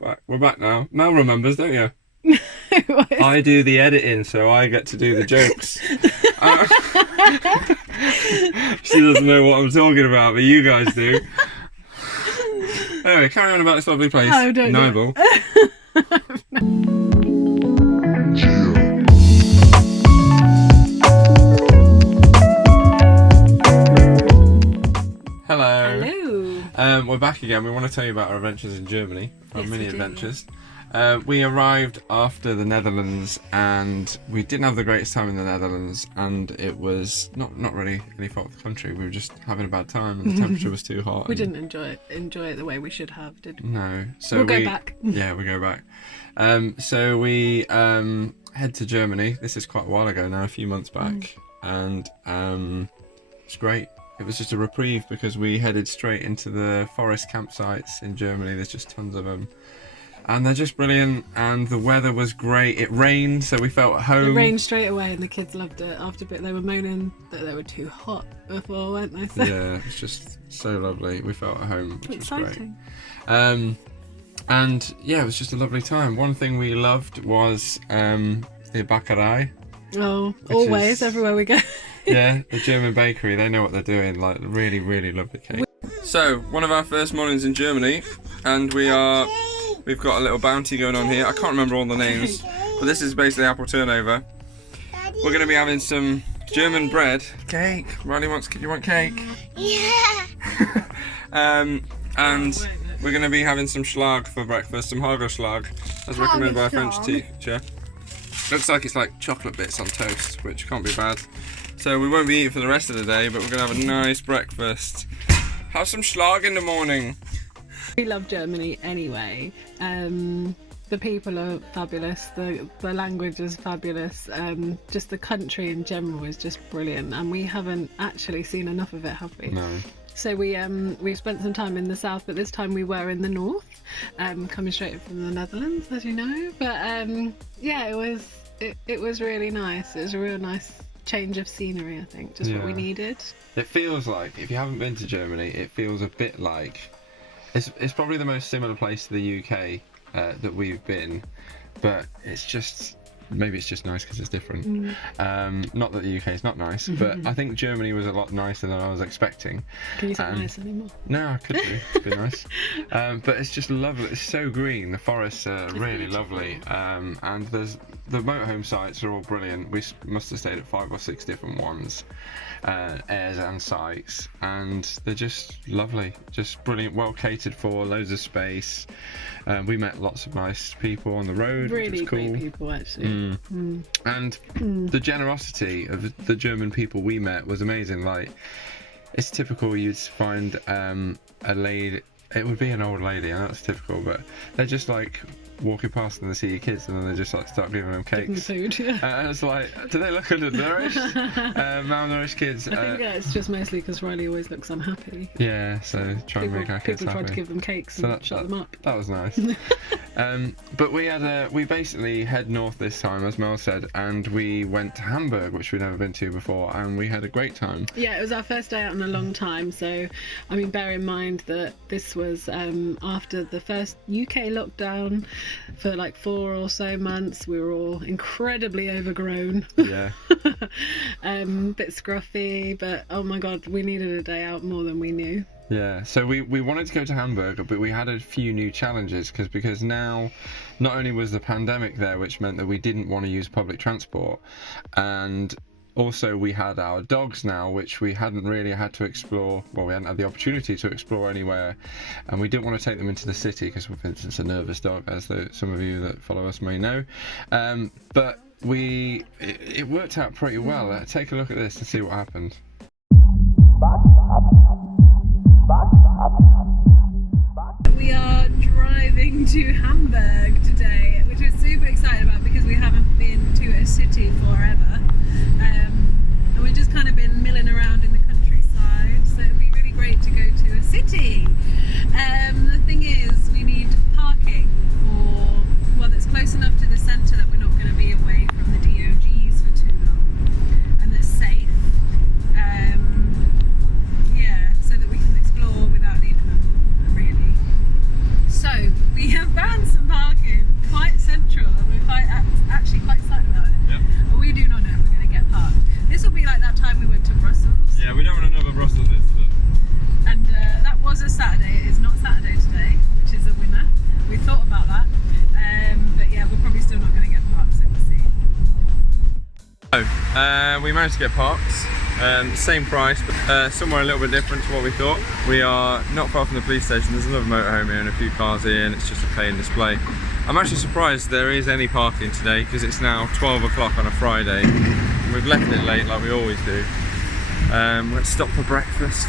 Right, we're back now. Mel remembers, don't you? I do the editing, so I get to do the jokes. She doesn't know what I'm talking about, but you guys do. Anyway, carry on about this lovely place. Oh, don't Noble. Hello. Hello. We're back again. We want to tell you about our adventures in Germany, our Yes, mini we do, adventures. We arrived after the Netherlands, and we didn't have the greatest time in the Netherlands, and it was not really any fault of the country. We were just having a bad time, and the temperature was too hot. We didn't enjoy it the way we should have, did we? No. So we'll go back. Yeah, we'll go back. So we head to Germany. This is quite a while ago now, a few months back, and it's great. It was just a reprieve because we headed straight into the forest campsites in Germany. There's just tons of them. And they're just brilliant, and the weather was great. It rained, so we felt at home. It rained straight away, and the kids loved it. After a bit, they were moaning that they were too hot before, weren't they? So. Yeah, it was just so lovely. We felt at home, which Exciting. was great. And yeah, it was just a lovely time. One thing we loved was the Bäckerei. Oh, always, everywhere we go. Yeah, the German bakery, they know what they're doing. Like, really, really lovely cake. So, one of our first mornings in Germany, and we've got a little bounty going on here. I can't remember all the names, but this is basically apple turnover. We're going to be having some German bread. Cake. Riley wants, you want cake? Yeah. And we're going to be having some Schlag for breakfast, some Hagelschlag, as recommended by a French teacher. Looks like it's like chocolate bits on toast, which can't be bad. So we won't be eating for the rest of the day, but we're going to have a nice breakfast. Have some Schlag in the morning. We love Germany anyway. The people are fabulous. The language is fabulous. Just the country in general is just brilliant, and we haven't actually seen enough of it, have we? No. So we've spent some time in the south, but this time we were in the north, coming straight from the Netherlands, as you know. But yeah, it was really nice. It was a real nice change of scenery, I think, just what we needed. It feels like, if you haven't been to Germany, it feels a bit like it's probably the most similar place to the UK that we've been, but it's just, maybe it's just nice because it's different. Not that the UK is not nice, but I think Germany was a lot nicer than I was expecting. Can you say nice anymore? No, I could do. It's been nice. But it's just lovely. It's so green. The forests are really lovely. And the motorhome sites are all brilliant. We must have stayed at 5 or 6 different ones, airs and sites, and they're just lovely. Just brilliant, well catered for, loads of space. We met lots of nice people on the road, really which was cool. great people, actually. And the generosity of the German people we met was amazing. Like, it's typical you'd find a lady, it would be an old lady, and that's typical, but they're just like walking past and they see your kids, and then they just like start giving them cakes. Food, yeah. And it's like, do they look undernourished? Malnourished kids. I think it's just mostly because Riley always looks unhappy. Yeah, so try and make our kids People happy. tried to give them cakes and shut them up. That was nice. But we basically head north this time, as Mel said, and we went to Hamburg, which we'd never been to before, and we had a great time. Yeah, it was our first day out in a long time, so I mean, bear in mind that this was after the first UK lockdown for like 4 or so months. We were all incredibly overgrown. Yeah. Bit scruffy, but oh my god, we needed a day out more than we knew. Yeah, so we wanted to go to Hamburg, but we had a few new challenges because now not only was the pandemic there, which meant that we didn't want to use public transport, and also we had our dogs now, which we hadn't really had to explore. Well, we hadn't had the opportunity to explore anywhere, and we didn't want to take them into the city because Vincent's a nervous dog, as some of you that follow us may know. But it worked out pretty well. Take a look at this and see what happened. We are driving to Hamburg today, which we're super excited about because we haven't been to a city forever, and we've just kind of been milling around in the countryside, so it'd be really great to go to a city. The thing is, we need parking that's close enough to the centre that we're not going to be away from the DOGs for too long, and that's safe. So that we can explore without leaving them, really. So we have found some We managed to get parked. Same price, but somewhere a little bit different to what we thought. We are not far from the police station. There's another motorhome here and a few cars here, and it's just a pay and display. I'm actually surprised there is any parking today because it's now 12 o'clock on a Friday. We've left it late like we always do. Let's stop for breakfast.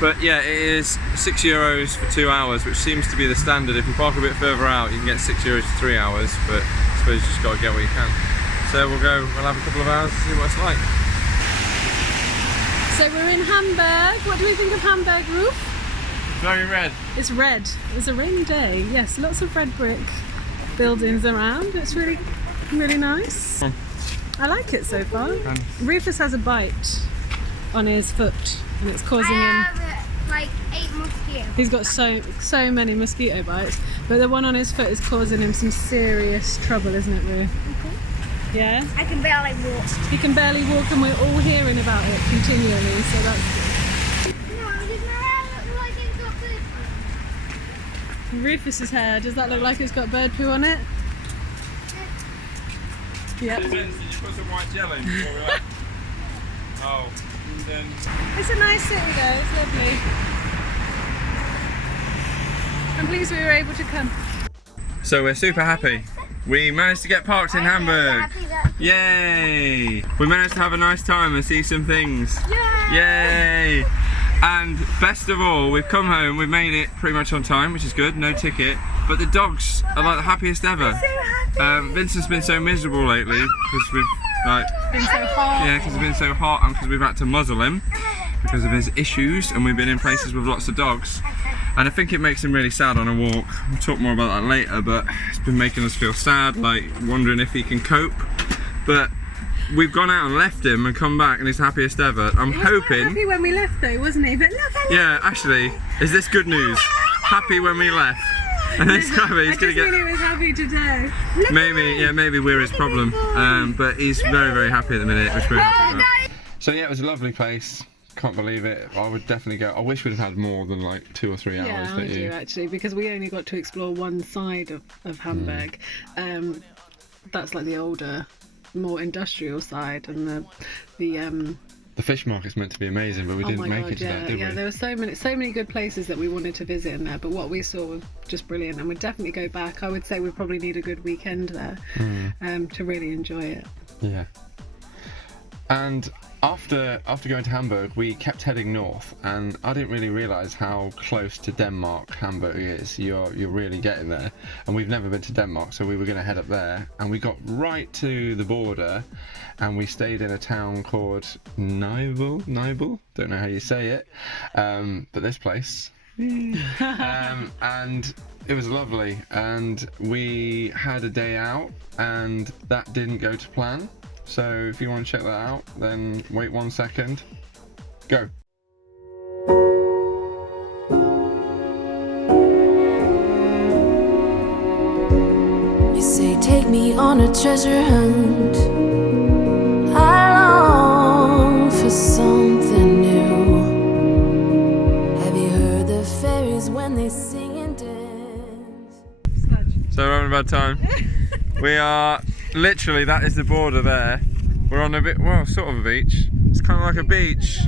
But yeah, it is €6 for 2 hours, which seems to be the standard. If you park a bit further out, you can get €6 for 3 hours, but I suppose you just got to get what you can. So we'll have a couple of hours to see what it's like. So we're in Hamburg. What do we think of Hamburg, Ruf? Very red. It's red. It's a rainy day. Yes, lots of red brick buildings around. It's really, really nice. I like it so far. Rufus has a bite on his foot, and it's causing him. I have like 8 mosquitoes. He's got so many mosquito bites, but the one on his foot is causing him some serious trouble, isn't it, Ru? Yeah. I can barely walk. He can barely walk, and we're all hearing about it continually. So that's good. No, does my hair look like it's got bird poo? Rufus's hair. Does that look like it's got bird poo on it? Yep. Did you put some white gel in before we left? Oh, and then... It's a nice city though. It's lovely. I'm pleased we were able to come. So we're super happy. We managed to get parked in Hamburg. Yay! We managed to have a nice time and see some things. Yay! And best of all, we've come home, we've made it pretty much on time, which is good, no ticket. But the dogs are like the happiest ever. Vincent's been so miserable lately because we've Been so hot. Yeah, because it's been so hot and because we've had to muzzle him because of his issues, and we've been in places with lots of dogs. And I think it makes him really sad on a walk. We'll talk more about that later, but it's been making us feel sad, like wondering if he can cope. But we've gone out and left him and come back and he's happiest ever. I'm hoping... Happy when we left though, wasn't he? But look, yeah, actually, is this good news? Happy when we left. And he's gonna get... he was happy today. Maybe we're his problem. But he's very, very happy at the minute, which we're happy about. So yeah, it was a lovely place. Can't believe it. I would definitely go. I wish we'd have had more than like 2 or 3 hours. Yeah, I do actually, because we only got to explore one side of Hamburg. That's like the older, more industrial side, and the fish market's meant to be amazing, but we didn't make it to that, did we? Yeah, there were so many good places that we wanted to visit in there, but what we saw was just brilliant, and we'd definitely go back. I would say we probably need a good weekend there to really enjoy it. Yeah. And after going to Hamburg, we kept heading north, and I didn't really realise how close to Denmark Hamburg is. You're really getting there, and we've never been to Denmark, so we were going to head up there, and we got right to the border, and we stayed in a town called Nibel, don't know how you say it, but this place, and it was lovely, and we had a day out, and that didn't go to plan. So if you want to check that out, then wait 1 second. Go. You say take me on a treasure hunt. I long for something new. Have you heard the fairies when they sing and dance? So we're having a bad time. We are literally, that is the border there. We're on a bit, well, sort of a beach. It's kind of like a beach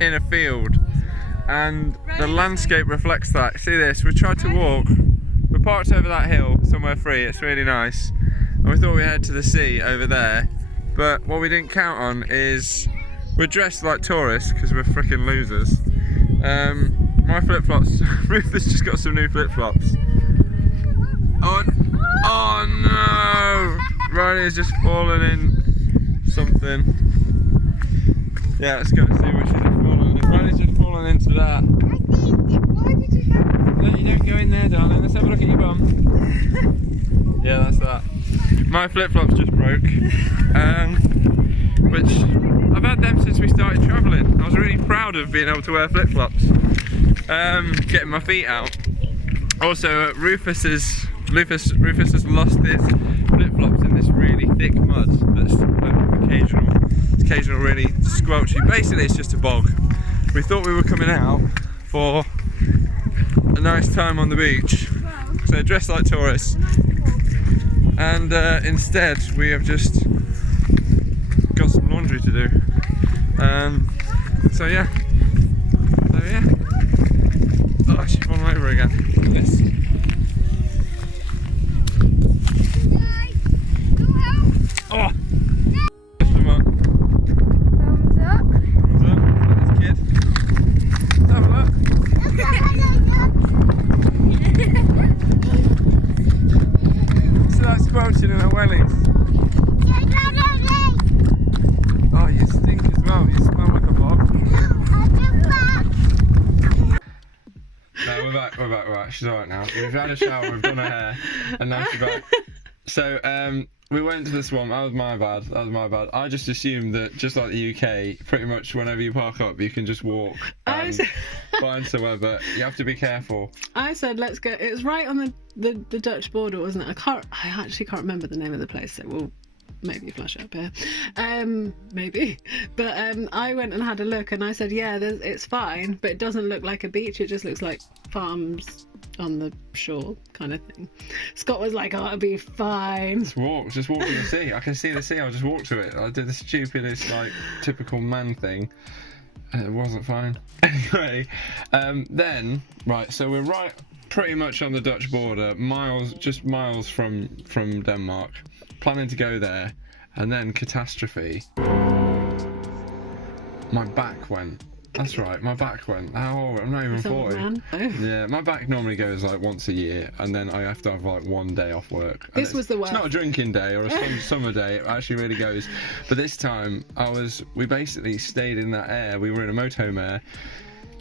in a field, and the landscape reflects that. See this? We tried to walk. We're parked over that hill somewhere free. It's really nice, and we thought we'd head to the sea over there. But what we didn't count on is we're dressed like tourists because we're freaking losers. My flip-flops. Rufus just got some new flip-flops. Oh no! Riley's just fallen in something. Yeah, let's go and see what she's just fallen in. Riley's just fallen into that. Why did you go? No, you don't go in there, darling. Let's have a look at your bum. Yeah, that's that. My flip-flops just broke. Which I've had them since we started travelling. I was really proud of being able to wear flip-flops. Getting my feet out. Also, Rufus has lost his flip-flops in this really thick mud that's occasional really squelchy. Basically it's just a bog. We thought we were coming out for a nice time on the beach, so dressed like tourists, and instead we have just laundry to do. So yeah. Oh, she's fallen over again. Yes. Oh! Lift them up. Thumbs up. Thumbs up. Look at this kid. Let's have a look. So that's squelching in her wellies. Oh, you stink as well. You smell like a blob. No, we're back. She's alright now. We've had a shower, we've done her hair, and now she's back. So, we went to the swamp. That was my bad. I just assumed that, just like the UK, pretty much whenever you park up, you can just walk and find somewhere, but you have to be careful. I said, let's go. It was right on the Dutch border, wasn't it? I actually can't remember the name of the place, so we'll maybe flash it up here. Maybe. But I went and had a look, and I said, yeah, it's fine, but it doesn't look like a beach. It just looks like farms on the shore kind of thing. Scott was like, oh, it'll be fine. Just walk to the sea. I can see the sea. I'll just walk to it. I did the stupidest, like, typical man thing, and it wasn't fine. Anyway, then, right, so we're right pretty much on the Dutch border, just miles from Denmark, planning to go there, and then catastrophe. My back went. That's right, my back went. How old? I'm not even 40. Yeah, my back normally goes like once a year, and then I have to have like one day off work. And This was the worst. It's not a drinking day or a summer day, it actually really goes. But this time, we basically stayed in that air. We were in a motorhome air,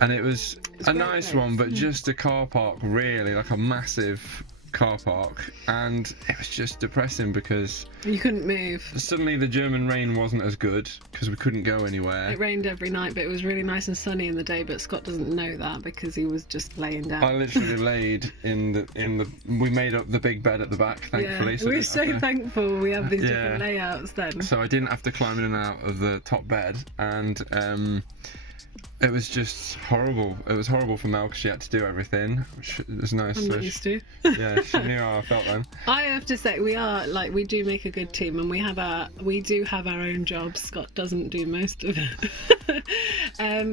and it was a nice one, but just a car park, really, like a massive car park, and it was just depressing because you couldn't move. Suddenly the German rain wasn't as good because we couldn't go anywhere. It rained every night, but it was really nice and sunny in the day, but Scott doesn't know that because he was just laying down. I literally laid in the we made up the big bed at the back, thankfully. Yeah, so we're so thankful we have these different layouts then. So I didn't have to climb in and out of the top bed, and it was just horrible. It was horrible for Mel because she had to do everything, which was nice. I'm not used to. Yeah, she knew how I felt then. I have to say, we do make a good team, and we do have our own jobs. Scott doesn't do most of it.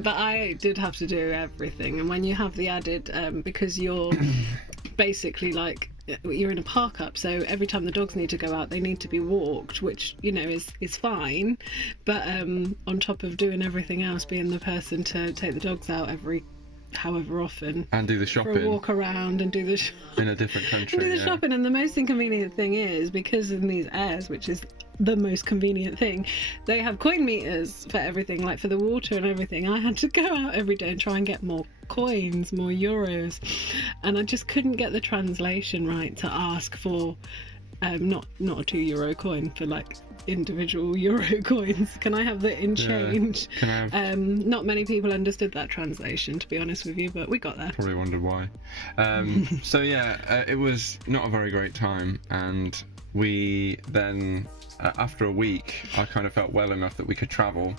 But I did have to do everything. And when you have the added, because you're basically like, you're in a park up, so every time the dogs need to go out, they need to be walked, which, you know, is fine. But on top of doing everything else, being the person to take the dogs out every however often, and do the shopping, for a walk around and do the in a different country, and do the shopping. And the most inconvenient thing is, because in these airs, which is the most convenient thing, they have coin meters for everything, like for the water and everything. I had to go out every day and try and get more coins, more euros, and I just couldn't get the translation right to ask for not a €2 coin, for like individual euro coins. Can I have that in change? Yeah. Can I have... Not many people understood that translation, to be honest with you, but we got there. Probably wondered why. So yeah, it was not a very great time, and we then after a week I kind of felt well enough that we could travel,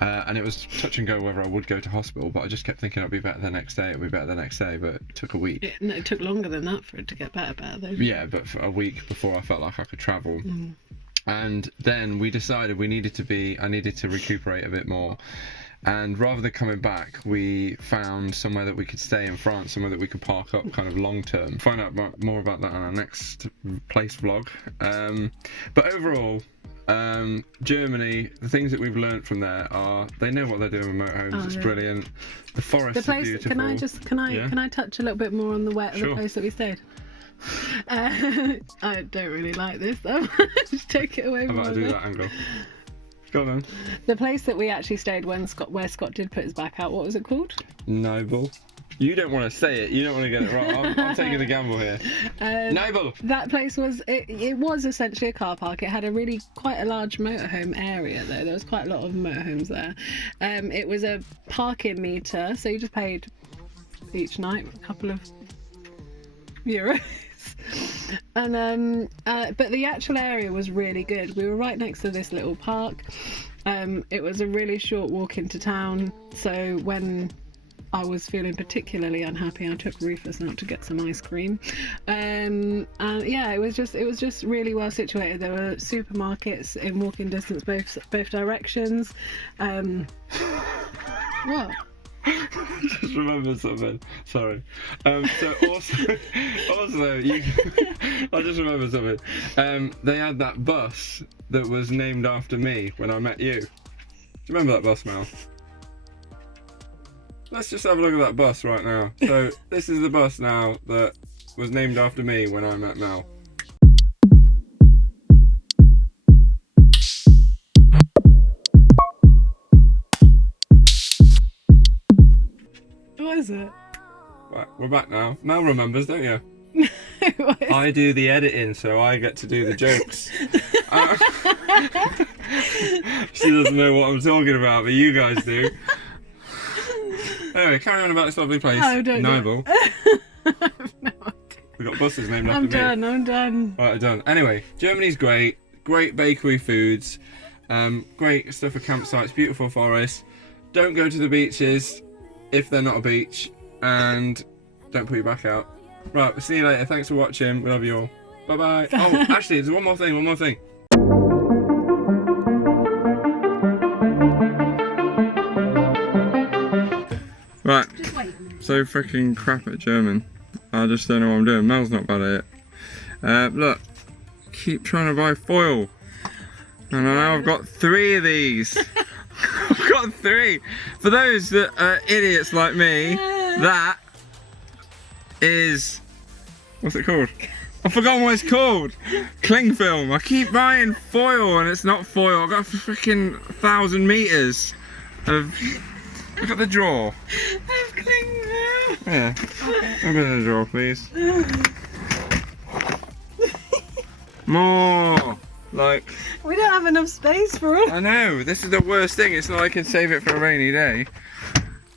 and it was touch and go whether I would go to hospital, but I just kept thinking it'd be better the next day, but it took a week. It took longer than that for it to get better though. Yeah, but for a week before I felt like I could travel. And then we decided I needed to recuperate a bit more. And rather than coming back, we found somewhere that we could stay in France, somewhere that we could park up kind of long term. Find out more about that on our next place vlog. But overall, Germany, the things that we've learned from there are they know what they're doing with motorhomes. It's brilliant. The forests are beautiful. Can I touch a little bit more on the place that we stayed? I don't really like this though. Just take it away from me. How about I do that angle? Go on then. The place that we actually stayed where Scott did put his back out, what was it called? Noble. You don't want to say it. You don't want to get it wrong. I'm taking the gamble here. Noble. That place was it was essentially a car park. It had quite a large motorhome area though. There was quite a lot of motorhomes there. It was a parking meter, so you just paid each night a couple of euros. And but the actual area was really good. We were right next to this little park. It was a really short walk into town, so when I was feeling particularly unhappy, I took Rufus out to get some ice cream, and yeah, it was just really well situated. There were supermarkets in walking distance both directions. What? Just remember something. Sorry. So also you, I just remembered something. They had that bus that was named after me when I met you. Do you remember that bus, Mel? Let's just have a look at that bus right now. So this is the bus now that was named after me when I met Mel. What is it? Right, we're back now. Mel remembers, don't you? What is I do the editing, so I get to do the jokes. She doesn't know what I'm talking about, but you guys do. Anyway, carry on about this lovely place. Oh, don't Nibel. No idea. We've got buses named after me. I'm done. Right, I'm done. Anyway, Germany's great. Great bakery foods. Great stuff for campsites. Beautiful forests. Don't go to the beaches if they're not a beach. And don't put your back out. Right, we'll see you later. Thanks for watching. We love you all. Bye-bye. Oh, actually, there's one more thing. Right, so freaking crap at German. I just don't know what I'm doing. Mel's not bad at it. Look, keep trying to buy foil. And now I've got 3 of these. I've got 3. For those that are idiots like me, that is... What's it called? I've forgotten what it's called. Cling film. I keep buying foil and it's not foil. I've got freaking 1,000 meters of... Look at the drawer. I've cling film. Yeah. Look at the drawer, please. More. Like. We don't have enough space for it. I know. This is the worst thing. It's not like I can save it for a rainy day.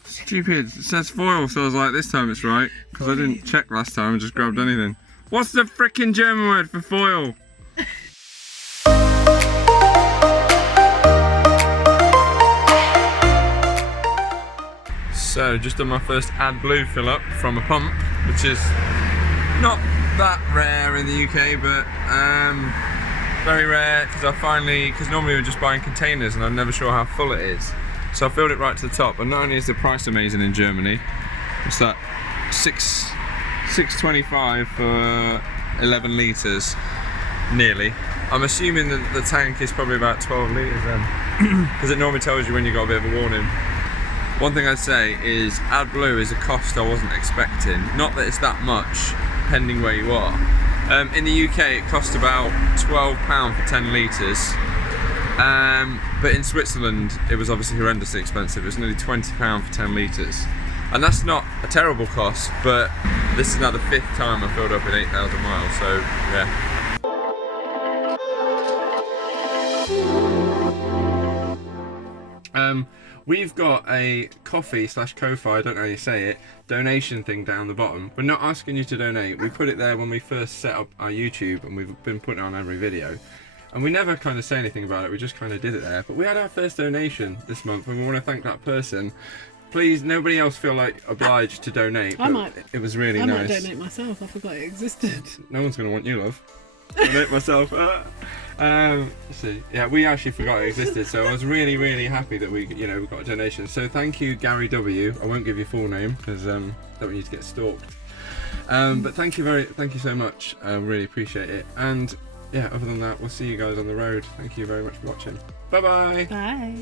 Stupid. It says foil, so I was like, this time it's right. Because I didn't check last time and just grabbed anything. What's the frickin' German word for foil? So, just done my first AdBlue fill up from a pump, which is not that rare in the UK, but very rare because normally we're just buying containers and I'm never sure how full it is. So I filled it right to the top, and not only is the price amazing in Germany, it's that $6.25 for 11 litres, nearly. I'm assuming that the tank is probably about 12 litres then, because it normally tells you when you've got a bit of a warning. One thing I'd say is AdBlue is a cost I wasn't expecting. Not that it's that much, depending where you are. In the UK it cost about £12 for 10 litres. But in Switzerland it was obviously horrendously expensive. It was nearly £20 for 10 litres. And that's not a terrible cost, but this is now the 5th time I filled up in 8,000 miles, so yeah. We've got a coffee/Ko-fi, I don't know how you say it, donation thing down the bottom. We're not asking you to donate. We put it there when we first set up our YouTube, and we've been putting it on every video. And we never kind of say anything about it, we just kind of did it there. But we had our first donation this month, and we want to thank that person. Please, nobody else feel like obliged to donate. It was really nice. I might donate myself, I forgot it existed. No one's going to want you, love. Donate myself. Let's see. Yeah, we actually forgot it existed, so I was really, really happy that we got a donation. So thank you, Gary W. I won't give you full name because don't want you to get stalked. But thank you so much. I really appreciate it. And yeah, other than that, we'll see you guys on the road. Thank you very much for watching. Bye-bye. Bye.